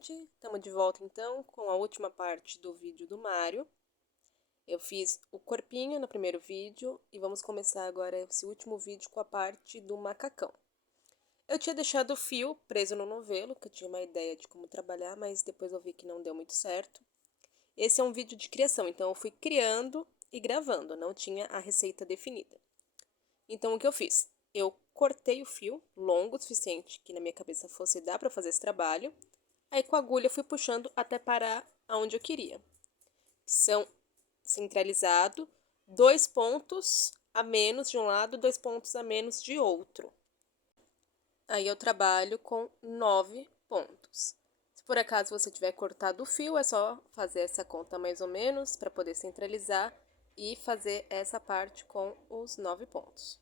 gente! Estamos de volta então com a última parte do vídeo do Mario. Eu fiz o corpinho no primeiro vídeo e vamos começar agora esse último vídeo com a parte do macacão. Eu tinha deixado o fio preso no novelo, que eu tinha uma ideia de como trabalhar, mas depois eu vi que não deu muito certo. Esse é um vídeo de criação, então eu fui criando e gravando, não tinha a receita definida. Então o que eu fiz? Eu cortei o fio longo o suficiente que na minha cabeça fosse dar para fazer esse trabalho. Aí com a agulha fui puxando até parar aonde eu queria. São centralizado, 2 pontos a menos de um lado, 2 pontos a menos de outro. Aí eu trabalho com 9 pontos. Se por acaso você tiver cortado o fio, é só fazer essa conta mais ou menos para poder centralizar e fazer essa parte com os 9 pontos.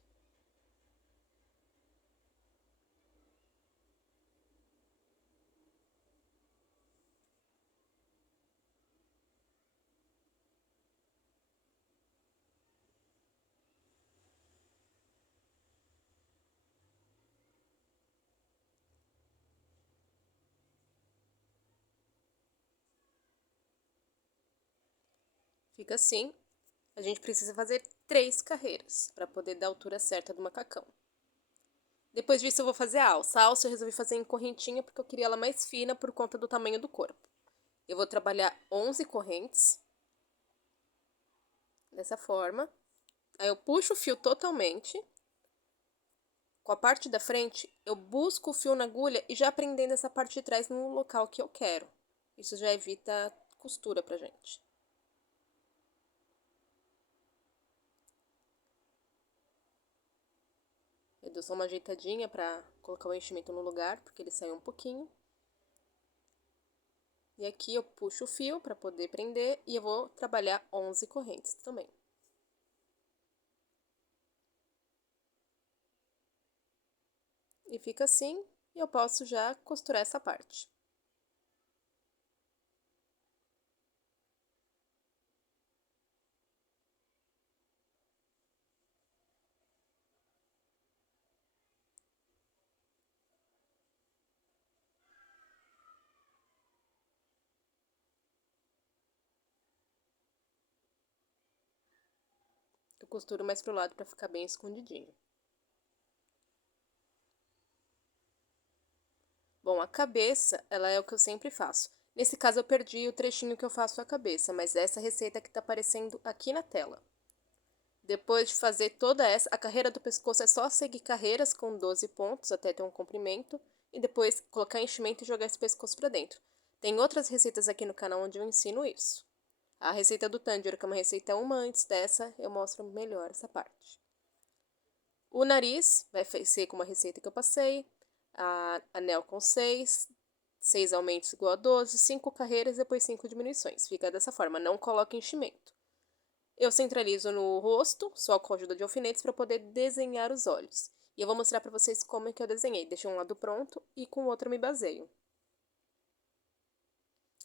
Fica assim. A gente precisa fazer 3 carreiras para poder dar a altura certa do macacão. Depois disso eu vou fazer a alça. A alça eu resolvi fazer em correntinha porque eu queria ela mais fina por conta do tamanho do corpo. Eu vou trabalhar 11 correntes. Dessa forma. Aí eu puxo o fio totalmente. Com a parte da frente, eu busco o fio na agulha e já prendendo essa parte de trás no local que eu quero. Isso já evita costura pra gente. Eu dou só uma ajeitadinha pra colocar o enchimento no lugar, porque ele saiu um pouquinho. E aqui eu puxo o fio para poder prender e eu vou trabalhar 11 correntes também. E fica assim, e eu posso já costurar essa parte. Eu costuro mais pro lado para ficar bem escondidinho. Bom, a cabeça, ela é o que eu sempre faço. Nesse caso eu perdi o trechinho que eu faço a cabeça, mas é essa receita que está aparecendo aqui na tela. Depois de fazer toda essa, a carreira do pescoço é só seguir carreiras com 12 pontos até ter um comprimento e depois colocar enchimento e jogar esse pescoço para dentro. Tem outras receitas aqui no canal onde eu ensino isso. A receita do Tanjiro, que é uma receita uma antes dessa, eu mostro melhor essa parte. O nariz vai ser com uma receita que eu passei. Anel com 6, 6 aumentos igual a 12, 5 carreiras, depois 5 diminuições. Fica dessa forma, não coloca enchimento. Eu centralizo no rosto, só com a ajuda de alfinetes, para poder desenhar os olhos. E eu vou mostrar para vocês como é que eu desenhei. Deixei um lado pronto e com o outro eu me baseio.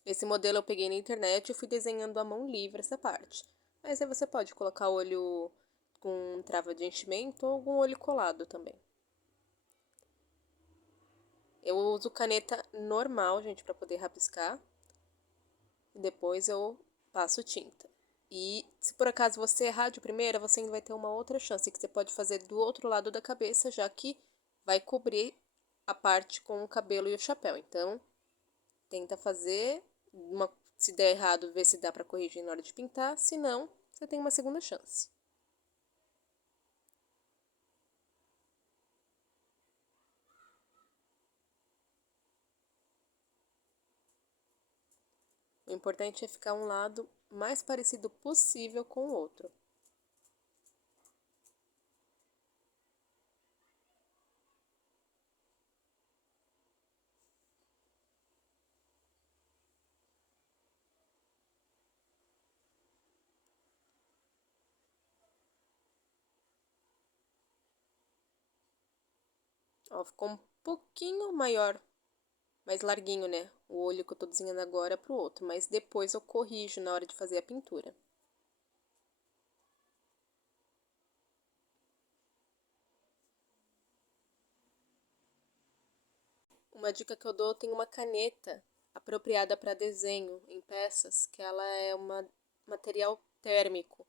Esse modelo eu peguei na internet e fui desenhando à mão livre essa parte. Mas aí você pode colocar olho com trava de enchimento ou algum olho colado também. Eu uso caneta normal, gente, para poder rabiscar. E depois eu passo tinta. E se por acaso você errar de primeira, você ainda vai ter uma outra chance que você pode fazer do outro lado da cabeça, já que vai cobrir a parte com o cabelo e o chapéu. Então, tenta fazer se der errado, vê se dá para corrigir na hora de pintar, se não, você tem uma segunda chance. O importante é ficar um lado mais parecido possível com o outro. Ó, ficou um pouquinho maior, mais larguinho, né? O olho que eu tô desenhando agora pro outro, mas depois eu corrijo na hora de fazer a pintura. Uma dica que eu dou, tem uma caneta apropriada para desenho em peças, que ela é um material térmico,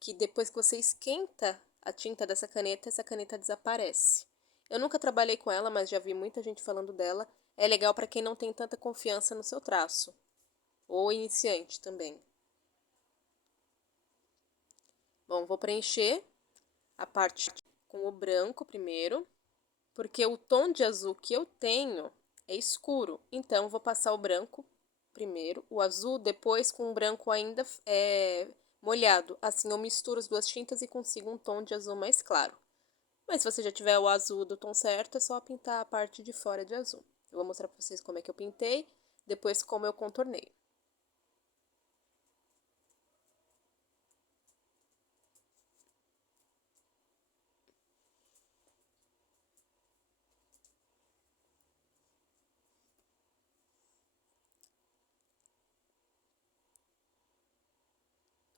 que depois que você esquenta a tinta dessa caneta, essa caneta desaparece. Eu nunca trabalhei com ela, mas já vi muita gente falando dela. É legal para quem não tem tanta confiança no seu traço, ou iniciante também. Bom, vou preencher a parte com o branco primeiro, porque o tom de azul que eu tenho é escuro, então vou passar o branco primeiro, o azul depois com o branco ainda molhado. Assim eu misturo as duas tintas e consigo um tom de azul mais claro. Mas se você já tiver o azul do tom certo, é só pintar a parte de fora de azul. Eu vou mostrar para vocês como é que eu pintei, depois como eu contornei.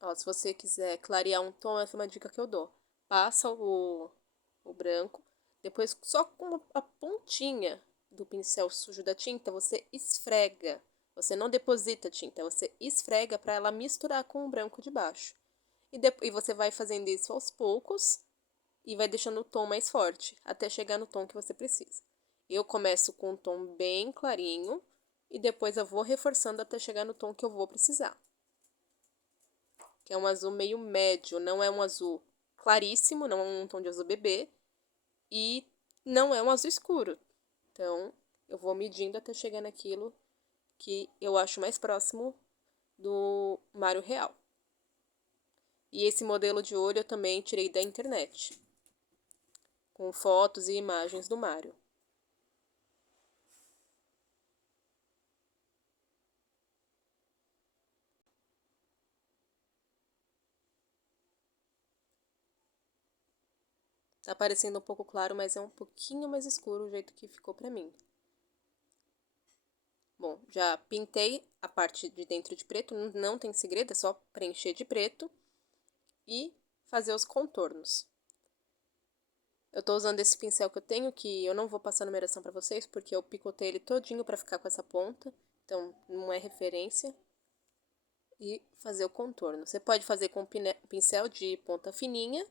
Ó, se você quiser clarear um tom, essa é uma dica que eu dou. Passa o branco, depois só com a pontinha do pincel sujo da tinta, você esfrega. Você não deposita a tinta, você esfrega para ela misturar com o branco de baixo. E você vai fazendo isso aos poucos e vai deixando o tom mais forte, até chegar no tom que você precisa. Eu começo com um tom bem clarinho e depois eu vou reforçando até chegar no tom que eu vou precisar. Que é um azul meio médio, não é um azul claríssimo, não é um tom de azul bebê e não é um azul escuro. Então, eu vou medindo até chegar naquilo que eu acho mais próximo do Mário real. E esse modelo de olho eu também tirei da internet, com fotos e imagens do Mário. Tá parecendo um pouco claro, mas é um pouquinho mais escuro o jeito que ficou pra mim. Bom, já pintei a parte de dentro de preto, não tem segredo, é só preencher de preto e fazer os contornos. Eu tô usando esse pincel que eu tenho, que eu não vou passar numeração pra vocês, porque eu picotei ele todinho pra ficar com essa ponta, então não é referência. E fazer o contorno. Você pode fazer com pincel de ponta fininha,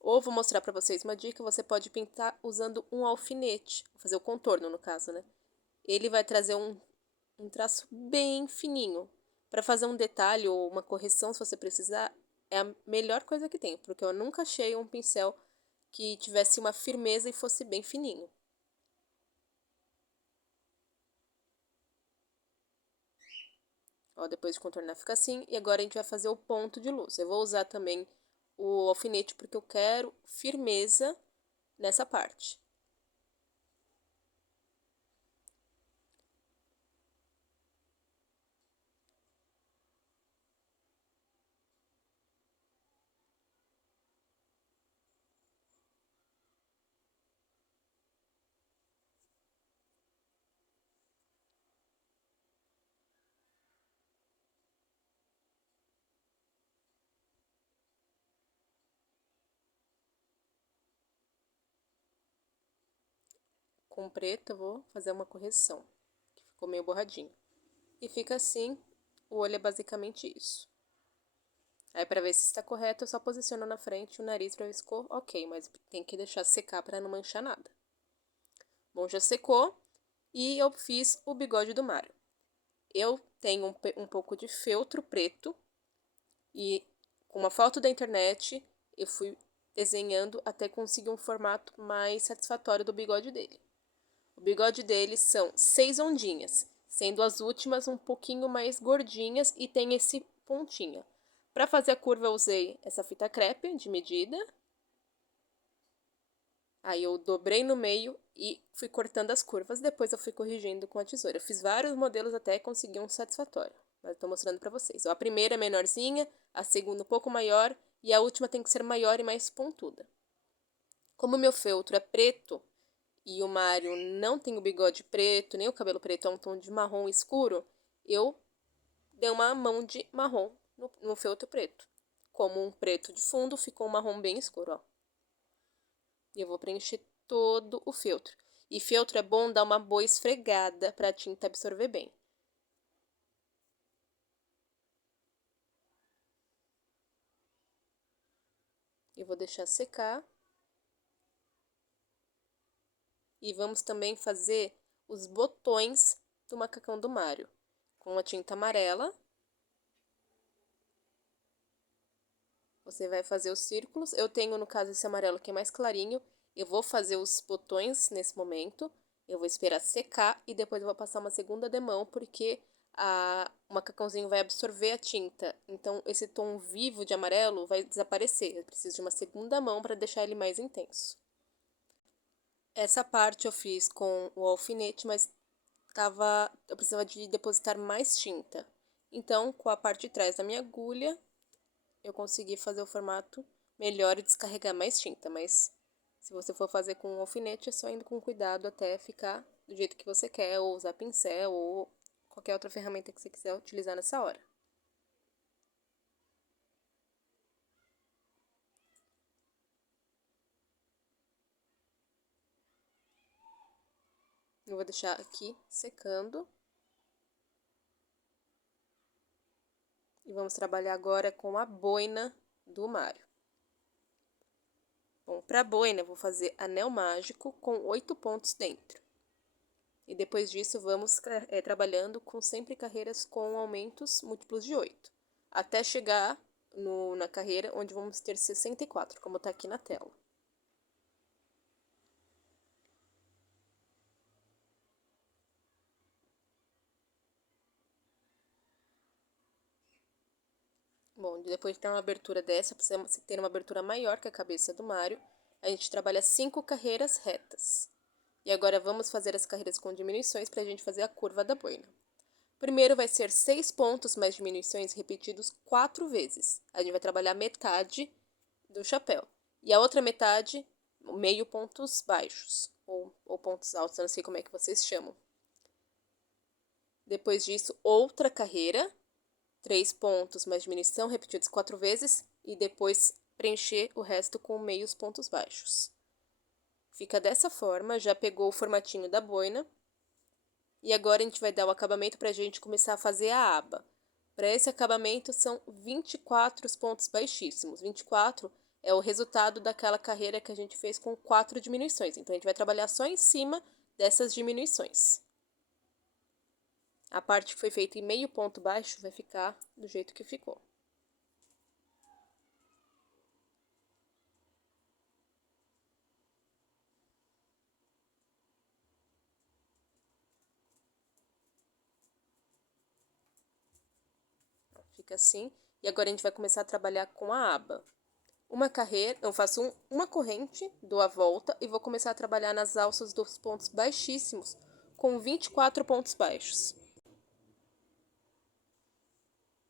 ou vou mostrar pra vocês uma dica, você pode pintar usando um alfinete, fazer o contorno no caso, né? Ele vai trazer um traço bem fininho. Para fazer um detalhe ou uma correção, se você precisar, é a melhor coisa que tem, porque eu nunca achei um pincel que tivesse uma firmeza e fosse bem fininho. Ó, depois de contornar fica assim, e agora a gente vai fazer o ponto de luz. Eu vou usar também o alfinete porque eu quero firmeza nessa parte. Com preto eu vou fazer uma correção, que ficou meio borradinho. E fica assim, o olho é basicamente isso. Aí para ver se está correto, eu só posiciono na frente o nariz para ver se ficou ok, mas tem que deixar secar para não manchar nada. Bom, já secou e eu fiz o bigode do Mário. Eu tenho um pouco de feltro preto e com uma foto da internet eu fui desenhando até conseguir um formato mais satisfatório do bigode dele. O bigode dele são 6 ondinhas, sendo as últimas um pouquinho mais gordinhas e tem esse pontinho. Para fazer a curva eu usei essa fita crepe de medida. Aí eu dobrei no meio e fui cortando as curvas, depois eu fui corrigindo com a tesoura. Eu fiz vários modelos até conseguir um satisfatório, mas eu tô mostrando pra vocês. Ó, a primeira é menorzinha, a segunda um pouco maior e a última tem que ser maior e mais pontuda. Como o meu feltro é preto e o Mário não tem o bigode preto, nem o cabelo preto, é um tom de marrom escuro, eu dei uma mão de marrom no feltro preto. Como um preto de fundo, ficou um marrom bem escuro, ó. E eu vou preencher todo o feltro. E feltro é bom dar uma boa esfregada para a tinta absorver bem. Eu vou deixar secar. E vamos também fazer os botões do macacão do Mário, com a tinta amarela. Você vai fazer os círculos. Eu tenho, no caso, esse amarelo que é mais clarinho. Eu vou fazer os botões nesse momento. Eu vou esperar secar e depois eu vou passar uma segunda demão, porque o macacãozinho vai absorver a tinta. Então, esse tom vivo de amarelo vai desaparecer. Eu preciso de uma segunda mão para deixar ele mais intenso. Essa parte eu fiz com o alfinete, mas eu precisava de depositar mais tinta. Então, com a parte de trás da minha agulha, eu consegui fazer o formato melhor e descarregar mais tinta. Mas se você for fazer com um alfinete, é só indo com cuidado até ficar do jeito que você quer, ou usar pincel, ou qualquer outra ferramenta que você quiser utilizar nessa hora. Eu vou deixar aqui secando. E vamos trabalhar agora com a boina do Mário. Bom, para a boina eu vou fazer anel mágico com 8 pontos dentro. E depois disso vamos trabalhando com sempre carreiras com aumentos múltiplos de 8. Até chegar na carreira onde vamos ter 64, como está aqui na tela. Bom, depois de ter uma abertura dessa, precisamos ter uma abertura maior que a cabeça do Mário. A gente trabalha 5 carreiras retas. E agora vamos fazer as carreiras com diminuições para a gente fazer a curva da boina. Primeiro vai ser 6 pontos mais diminuições repetidos 4 vezes. A gente vai trabalhar metade do chapéu. E a outra metade, meio pontos baixos, ou pontos altos, eu não sei como é que vocês chamam. Depois disso, outra carreira, 3 pontos mais diminuição, repetidos 4 vezes, e depois preencher o resto com meios pontos baixos. Fica dessa forma, já pegou o formatinho da boina. E agora a gente vai dar o acabamento para a gente começar a fazer a aba. Para esse acabamento são 24 pontos baixíssimos. 24 é o resultado daquela carreira que a gente fez com 4 diminuições. Então, a gente vai trabalhar só em cima dessas diminuições. A parte que foi feita em meio ponto baixo vai ficar do jeito que ficou. Fica assim. E agora a gente vai começar a trabalhar com a aba. Uma carreira, eu faço uma corrente, dou a volta e vou começar a trabalhar nas alças dos pontos baixíssimos com 24 pontos baixos.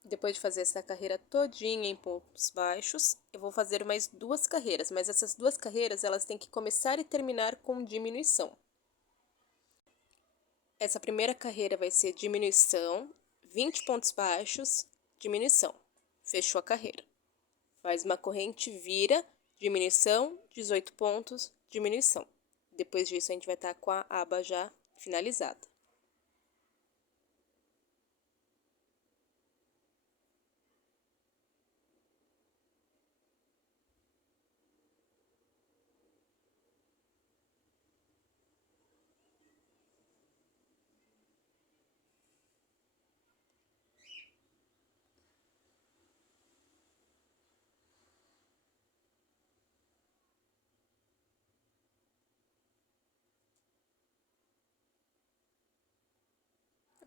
Depois de fazer essa carreira todinha em pontos baixos, eu vou fazer mais 2 carreiras, mas essas 2 carreiras elas têm que começar e terminar com diminuição. Essa primeira carreira vai ser diminuição, 20 pontos baixos, diminuição. Fechou a carreira. Faz uma corrente, vira, diminuição, 18 pontos, diminuição. Depois disso, a gente vai estar com a aba já finalizada.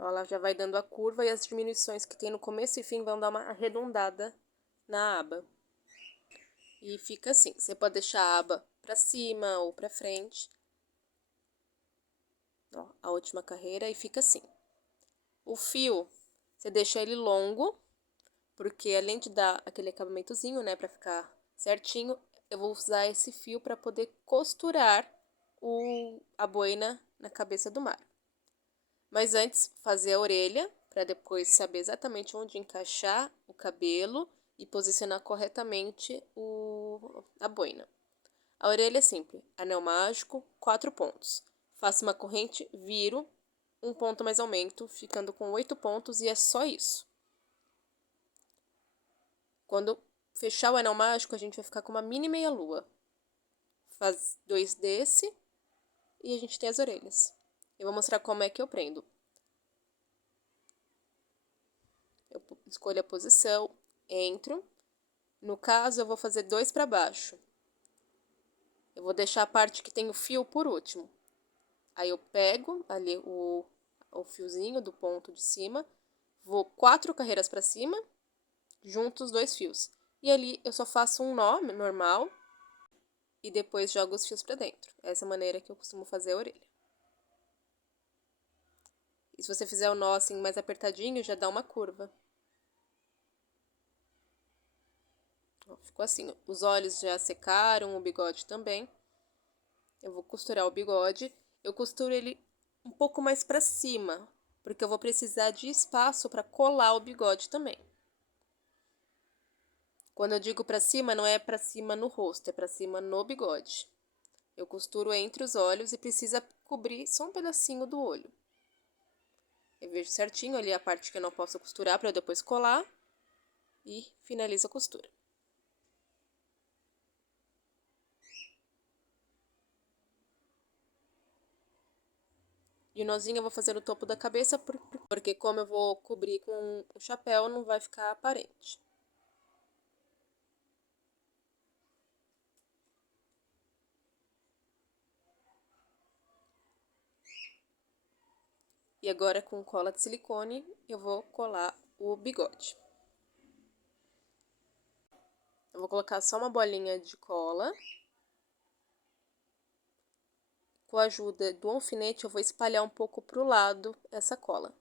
Ela já vai dando a curva e as diminuições que tem no começo e fim vão dar uma arredondada na aba. E fica assim, você pode deixar a aba para cima ou para frente. Ó, a última carreira e fica assim. O fio, você deixa ele longo, porque além de dar aquele acabamentozinho, né, para ficar certinho, eu vou usar esse fio para poder costurar a boina na cabeça do Mário. Mas antes, fazer a orelha, para depois saber exatamente onde encaixar o cabelo e posicionar corretamente a boina. A orelha é simples, anel mágico, 4 pontos. faço uma corrente, viro, um ponto mais aumento, ficando com 8 pontos, e é só isso. Quando fechar o anel mágico, a gente vai ficar com uma mini meia-lua. Faz 2 desse, e a gente tem as orelhas. Eu vou mostrar como é que eu prendo. Eu escolho a posição, entro. No caso, eu vou fazer 2 para baixo. Eu vou deixar a parte que tem o fio por último. Aí eu pego ali o fiozinho do ponto de cima, vou 4 carreiras para cima, junto os 2 fios. E ali eu só faço um nó normal e depois jogo os fios para dentro. Essa é a maneira que eu costumo fazer a orelha. E se você fizer o nó assim mais apertadinho, já dá uma curva. Ó, ficou assim. Os olhos já secaram, o bigode também. Eu vou costurar o bigode. Eu costuro ele um pouco mais para cima, porque eu vou precisar de espaço para colar o bigode também. Quando eu digo para cima, não é para cima no rosto, é para cima no bigode. Eu costuro entre os olhos e precisa cobrir só um pedacinho do olho. Eu vejo certinho ali a parte que eu não posso costurar para eu depois colar e finalizo a costura. E o nozinho eu vou fazer no topo da cabeça, porque como eu vou cobrir com o chapéu, não vai ficar aparente. E agora, com cola de silicone, eu vou colar o bigode. Eu vou colocar só uma bolinha de cola. Com a ajuda do alfinete, eu vou espalhar um pouco para o lado essa cola.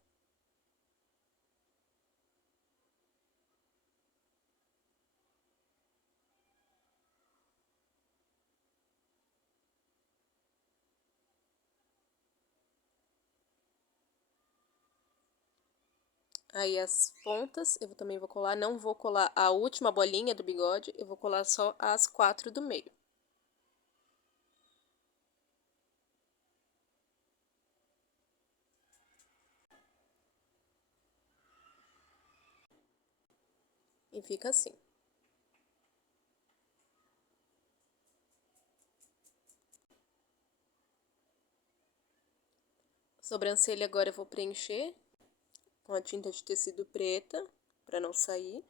Aí as pontas eu também vou colar, não vou colar a última bolinha do bigode, eu vou colar só as 4 do meio. E fica assim. A sobrancelha agora eu vou preencher com a tinta de tecido preta, para não sair.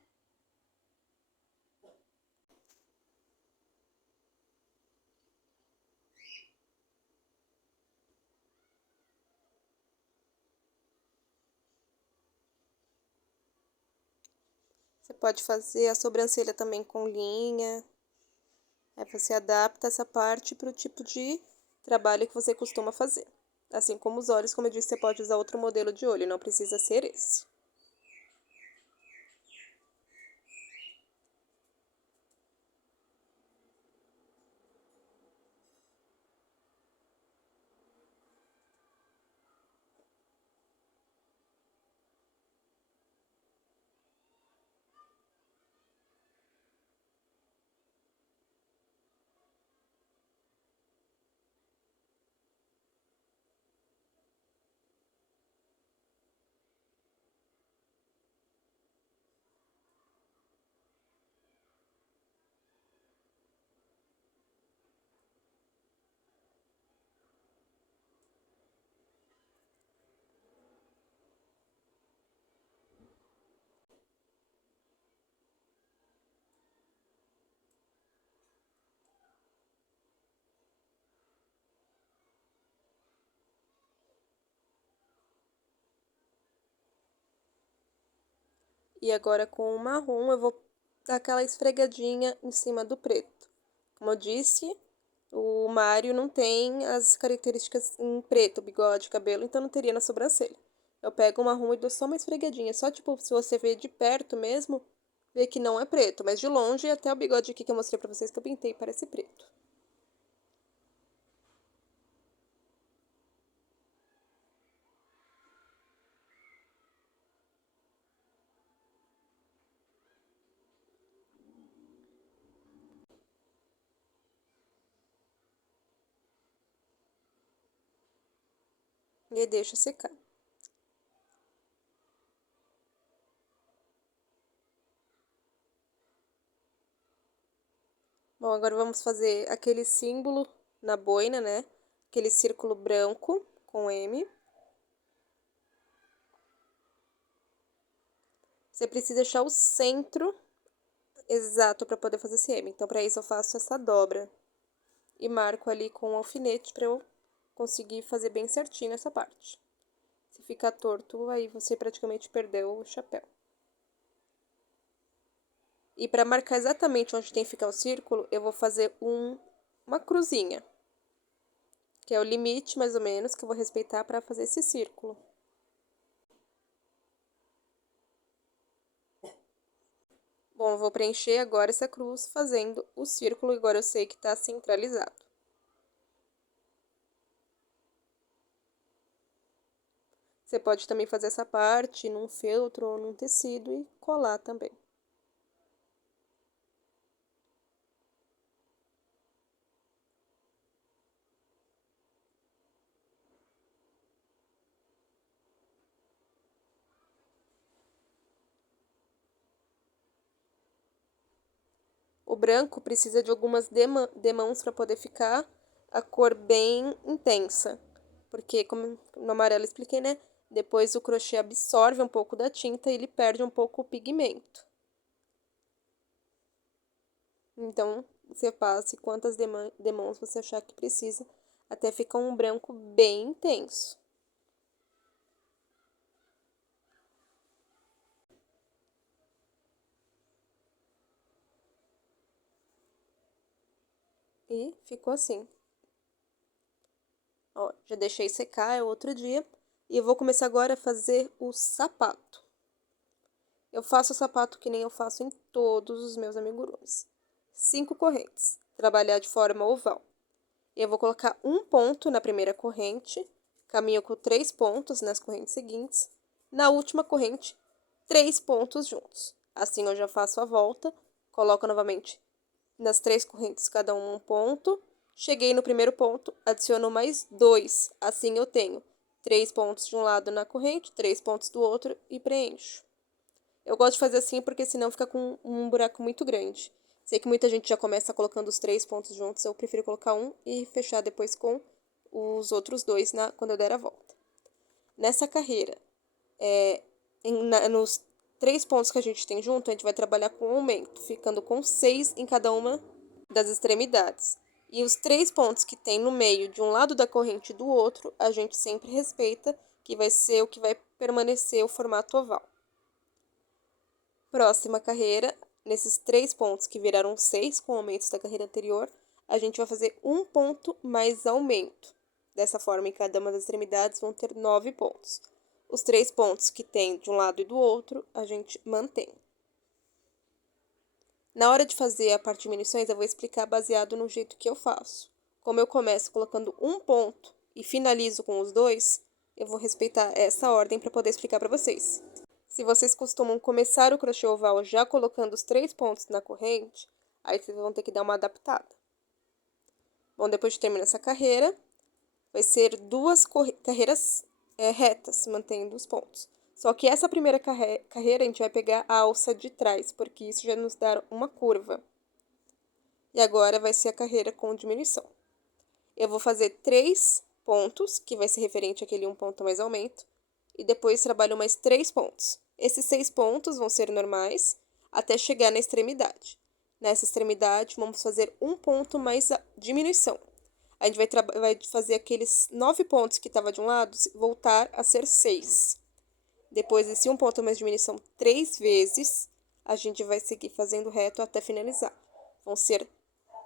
Você pode fazer a sobrancelha também com linha. Aí você adapta essa parte para o tipo de trabalho que você costuma fazer. Assim como os olhos, como eu disse, você pode usar outro modelo de olho, não precisa ser esse. E agora com o marrom eu vou dar aquela esfregadinha em cima do preto. Como eu disse, o Mário não tem as características em preto, bigode, cabelo, então não teria na sobrancelha. Eu pego o marrom e dou só uma esfregadinha, só tipo, se você ver de perto mesmo, vê que não é preto, mas de longe até o bigode aqui que eu mostrei pra vocês que eu pintei parece preto. e deixa secar. Bom, agora vamos fazer aquele símbolo na boina, né? Aquele círculo branco com M. Você precisa achar o centro exato para poder fazer esse M. Então, para isso eu faço essa dobra e marco ali com um alfinete para eu conseguir fazer bem certinho essa parte. Se ficar torto, aí você praticamente perdeu o chapéu. E para marcar exatamente onde tem que ficar o círculo, eu vou fazer uma cruzinha, que é o limite mais ou menos que eu vou respeitar para fazer esse círculo. Bom, eu vou preencher agora essa cruz fazendo o círculo, agora eu sei que está centralizado. Você pode também fazer essa parte num feltro ou num tecido e colar também. O branco precisa de algumas demãos para poder ficar a cor bem intensa. Porque, como no amarelo eu expliquei, né? Depois o crochê absorve um pouco da tinta e ele perde um pouco o pigmento. Então, você passe quantas demãos você achar que precisa, até ficar um branco bem intenso. E ficou assim. Ó, já deixei secar, é outro dia. E eu vou começar agora a fazer o sapato. Eu faço o sapato que nem eu faço em todos os meus amigurumis. 5 correntes, trabalhar de forma oval. Eu vou colocar um ponto na primeira corrente, caminho com 3 pontos nas correntes seguintes. Na última corrente, 3 pontos juntos. Assim eu já faço a volta, coloco novamente nas 3 correntes, cada um ponto. Cheguei no primeiro ponto, adiciono mais 2. Assim eu tenho 3 pontos de um lado na corrente, 3 pontos do outro e preencho. Eu gosto de fazer assim porque senão fica com um buraco muito grande. Sei que muita gente já começa colocando os 3 pontos juntos, eu prefiro colocar um e fechar depois com os outros 2 quando eu der a volta. Nessa carreira, nos 3 pontos que a gente tem junto, a gente vai trabalhar com aumento, ficando com 6 em cada uma das extremidades. E os 3 pontos que tem no meio de um lado da corrente e do outro, a gente sempre respeita, que vai ser o que vai permanecer o formato oval. Próxima carreira, nesses 3 pontos que viraram 6 com aumentos da carreira anterior, a gente vai fazer um ponto mais aumento. Dessa forma, em cada uma das extremidades vão ter 9 pontos. Os 3 pontos que tem de um lado e do outro, a gente mantém. Na hora de fazer a parte de diminuições, eu vou explicar baseado no jeito que eu faço. Como eu começo colocando um ponto e finalizo com os 2, eu vou respeitar essa ordem para poder explicar para vocês. Se vocês costumam começar o crochê oval já colocando os 3 pontos na corrente, aí vocês vão ter que dar uma adaptada. Bom, depois de terminar essa carreira, vai ser 2 carreiras retas, mantendo os pontos. Só que essa primeira carreira a gente vai pegar a alça de trás, porque isso já nos dá uma curva. E agora vai ser a carreira com diminuição. Eu vou fazer 3 pontos, que vai ser referente àquele um ponto mais aumento, e depois trabalho mais 3 pontos. Esses 6 pontos vão ser normais até chegar na extremidade. Nessa extremidade, vamos fazer um ponto mais diminuição. A gente vai fazer aqueles 9 pontos que estava de um lado voltar a ser 6. Depois desse um ponto mais diminuição 3 vezes, a gente vai seguir fazendo reto até finalizar. Vão ser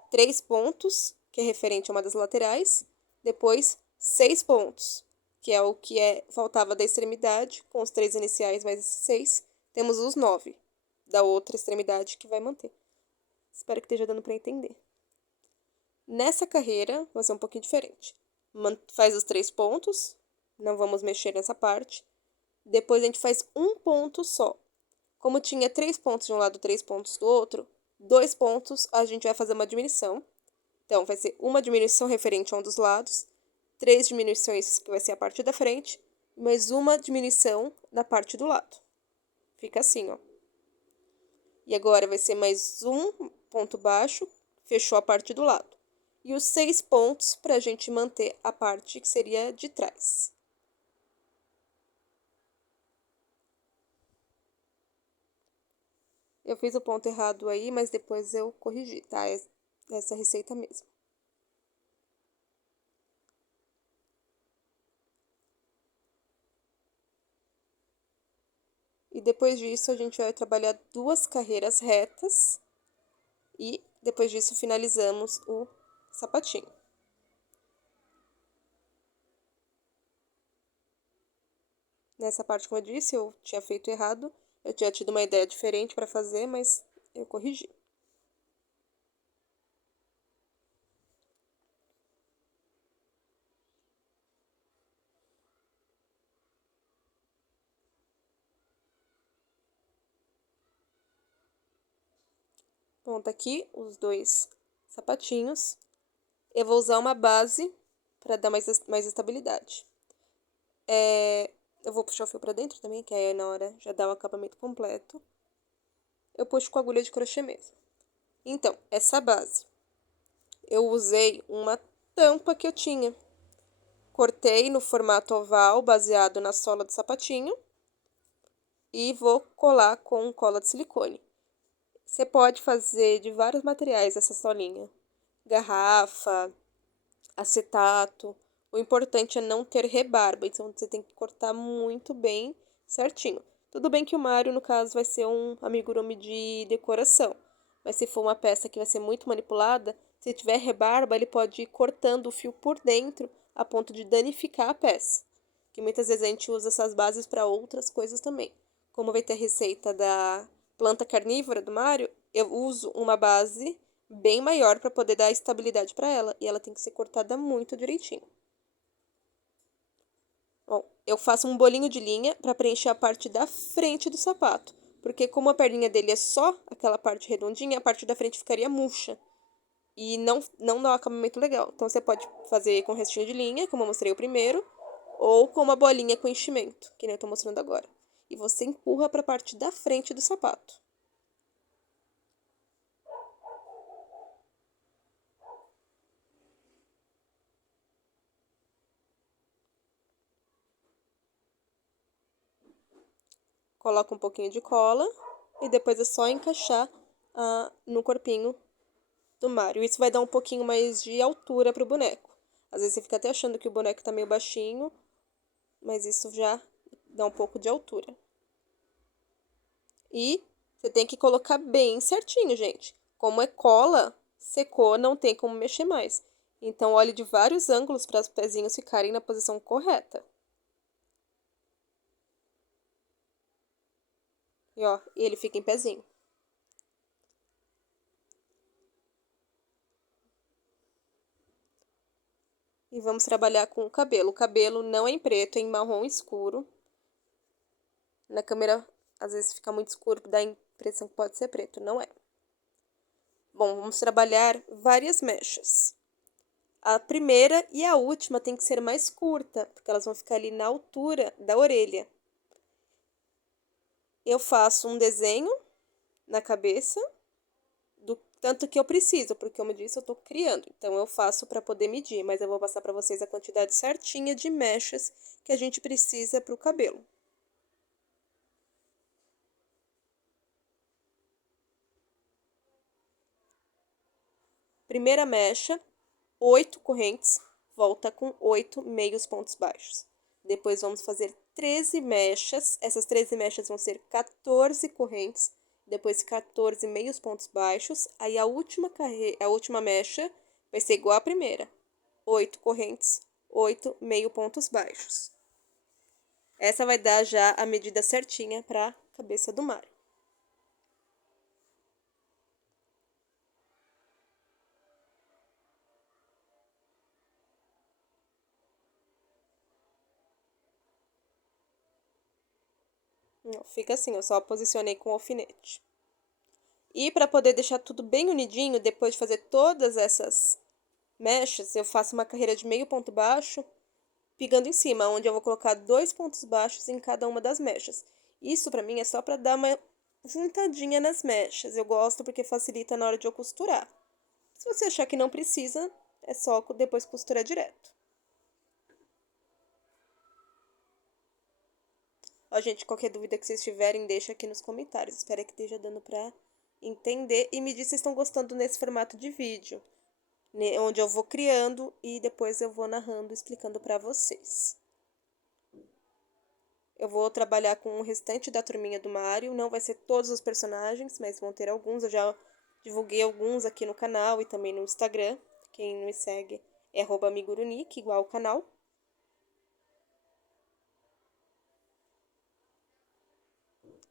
3 pontos, que é referente a uma das laterais, depois 6 pontos, que é o que faltava da extremidade, com os 3 iniciais mais esses 6, temos os 9 da outra extremidade que vai manter. Espero que esteja dando para entender. Nessa carreira, vai ser um pouquinho diferente. Faz os 3 pontos, não vamos mexer nessa parte. Depois a gente faz um ponto só. Como tinha 3 pontos de um lado, 3 pontos do outro, 2 pontos a gente vai fazer uma diminuição. Então, vai ser uma diminuição referente a um dos lados 3 diminuições, que vai ser a parte da frente, e mais uma diminuição na parte do lado. Fica assim, ó. E agora vai ser mais um ponto baixo, fechou a parte do lado. E os 6 pontos para a gente manter a parte que seria de trás. Eu fiz o ponto errado aí, mas depois eu corrigi, tá? Essa receita mesmo. E depois disso, a gente vai trabalhar 2 carreiras retas. E depois disso, finalizamos o sapatinho. Nessa parte, como eu disse, eu tinha feito errado. Eu tinha tido uma ideia diferente para fazer, mas eu corrigi. Pronto, aqui os 2 sapatinhos. Eu vou usar uma base para dar mais estabilidade. Eu vou puxar o fio para dentro também, que aí na hora já dá o acabamento completo. Eu puxo com agulha de crochê mesmo. Então, essa base, eu usei uma tampa que eu tinha. Cortei no formato oval, baseado na sola do sapatinho. E vou colar com cola de silicone. Você pode fazer de vários materiais essa solinha. Garrafa, acetato. O importante é não ter rebarba, então você tem que cortar muito bem certinho. Tudo bem que o Mario, no caso, vai ser um amigurumi de decoração. Mas se for uma peça que vai ser muito manipulada, se tiver rebarba, ele pode ir cortando o fio por dentro a ponto de danificar a peça. Que muitas vezes a gente usa essas bases para outras coisas também. Como vai ter a receita da planta carnívora do Mario, eu uso uma base bem maior para poder dar estabilidade para ela. E ela tem que ser cortada muito direitinho. Bom, eu faço um bolinho de linha para preencher a parte da frente do sapato. Porque como a perninha dele é só aquela parte redondinha, a parte da frente ficaria murcha. E não dá um acabamento legal. Então você pode fazer com restinho de linha, como eu mostrei o primeiro, ou com uma bolinha com enchimento, que nem eu tô mostrando agora. E você empurra para a parte da frente do sapato. Coloca um pouquinho de cola e depois é só encaixar no corpinho do Mario. Isso vai dar um pouquinho mais de altura pro boneco. Às vezes você fica até achando que o boneco tá meio baixinho, mas isso já dá um pouco de altura. E você tem que colocar bem certinho, gente. Como é cola, secou, não tem como mexer mais. Então, olhe de vários ângulos para os pezinhos ficarem na posição correta. E ó, ele fica em pezinho. E vamos trabalhar com o cabelo. O cabelo não é em preto, é em marrom escuro. Na câmera, às vezes fica muito escuro, dá a impressão que pode ser preto. Não é. Bom, vamos trabalhar várias mechas. A primeira e a última tem que ser mais curta, porque elas vão ficar ali na altura da orelha. Eu faço um desenho na cabeça do tanto que eu preciso, porque como eu disse, eu estou criando. Então eu faço para poder medir, mas eu vou passar para vocês a quantidade certinha de mechas que a gente precisa para o cabelo. Primeira mecha, 8 correntes, volta com 8 meios pontos baixos. Depois vamos fazer 13 mechas, essas 13 mechas vão ser 14 correntes, depois 14 meios pontos baixos, aí a última mecha vai ser igual à primeira, 8 correntes, 8 meio pontos baixos. Essa vai dar já a medida certinha para a cabeça do Mario. Fica assim, eu só posicionei com o alfinete. E para poder deixar tudo bem unidinho, depois de fazer todas essas mechas, eu faço uma carreira de meio ponto baixo, pigando em cima, onde eu vou colocar 2 pontos baixos em cada uma das mechas. Isso pra mim é só pra dar uma juntadinha nas mechas. Eu gosto porque facilita na hora de eu costurar. Se você achar que não precisa, é só depois costurar direto. Ó, gente, qualquer dúvida que vocês tiverem, deixa aqui nos comentários. Espero que esteja dando pra entender. E me diz se vocês estão gostando nesse formato de vídeo, né, onde eu vou criando e depois eu vou narrando, explicando pra vocês. Eu vou trabalhar com o restante da turminha do Mario. Não vai ser todos os personagens, mas vão ter alguns. Eu já divulguei alguns aqui no canal e também no Instagram. Quem me segue é @amigurunique, igual o canal.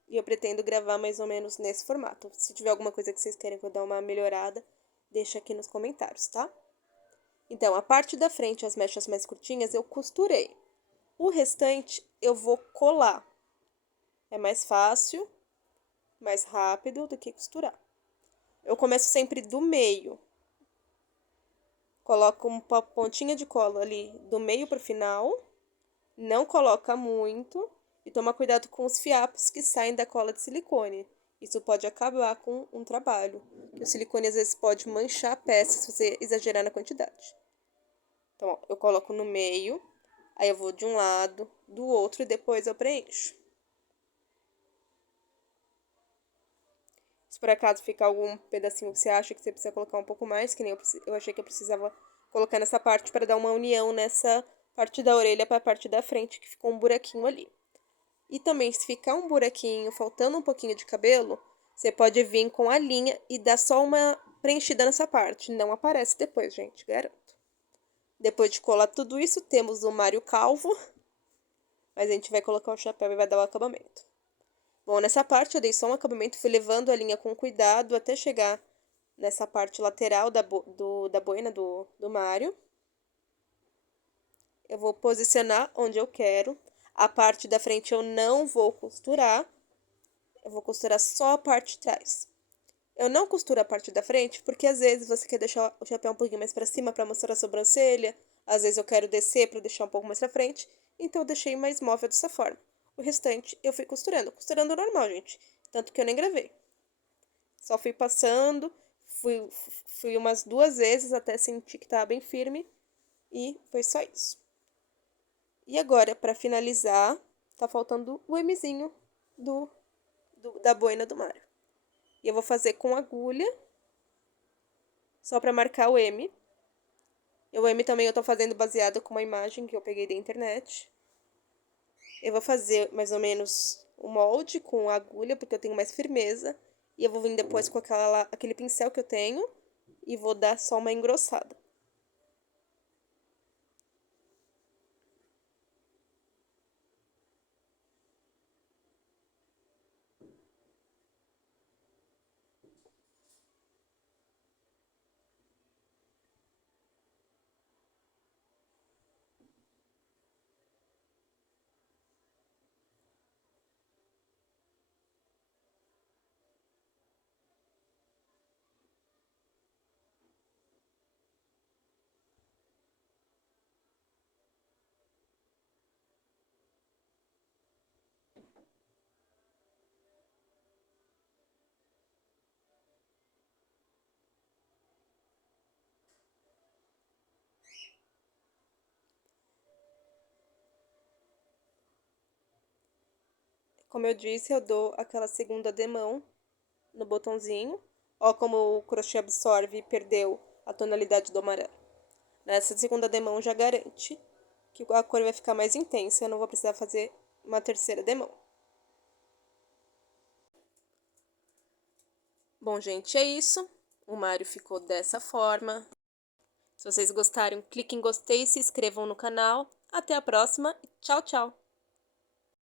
E eu pretendo gravar mais ou menos nesse formato. Se tiver alguma coisa que vocês querem que eu dê uma melhorada, deixa aqui nos comentários, tá? Então, a parte da frente, as mechas mais curtinhas, eu costurei. O restante, eu vou colar. É mais fácil, mais rápido do que costurar. Eu começo sempre do meio. Coloco uma pontinha de cola ali do meio para o final. Não coloca muito. E toma cuidado com os fiapos que saem da cola de silicone. Isso pode acabar com um trabalho. O silicone às vezes pode manchar a peça se você exagerar na quantidade. Então, ó, eu coloco no meio. Aí eu vou de um lado, do outro e depois eu preencho. Se por acaso ficar algum pedacinho que você acha que você precisa colocar um pouco mais, que nem eu achei que eu precisava colocar nessa parte para dar uma união nessa parte da orelha para a parte da frente, que ficou um buraquinho ali. E também, se ficar um buraquinho, faltando um pouquinho de cabelo, você pode vir com a linha e dar só uma preenchida nessa parte. Não aparece depois, gente, garanto. Depois de colar tudo isso, temos o Mario calvo, mas a gente vai colocar o chapéu e vai dar o acabamento. Bom, nessa parte eu dei só um acabamento, fui levando a linha com cuidado até chegar nessa parte lateral da boina do Mario. Eu vou posicionar onde eu quero. A parte da frente eu não vou costurar. Eu vou costurar só a parte de trás. Eu não costuro a parte da frente porque às vezes você quer deixar o chapéu um pouquinho mais para cima para mostrar a sobrancelha. Às vezes eu quero descer para deixar um pouco mais para frente. Então eu deixei mais móvel dessa forma. O restante eu fui costurando. Costurando normal, gente. Tanto que eu nem gravei. Só fui passando. Fui umas 2 vezes até sentir que tava bem firme. E foi só isso. E agora, para finalizar, tá faltando o Mzinho da boina do Mario. E eu vou fazer com agulha, só para marcar o M. E o M também eu tô fazendo baseado com uma imagem que eu peguei da internet. Eu vou fazer mais ou menos o molde com agulha, porque eu tenho mais firmeza. E eu vou vir depois com aquele pincel que eu tenho e vou dar só uma engrossada. Como eu disse, eu dou aquela segunda demão no botãozinho. Ó como o crochê absorve e perdeu a tonalidade do amarelo. Nessa segunda demão já garante que a cor vai ficar mais intensa. Eu não vou precisar fazer uma terceira demão. Bom, gente, é isso. O Mario ficou dessa forma. Se vocês gostaram, clique em gostei e se inscrevam no canal. Até a próxima. Tchau, tchau!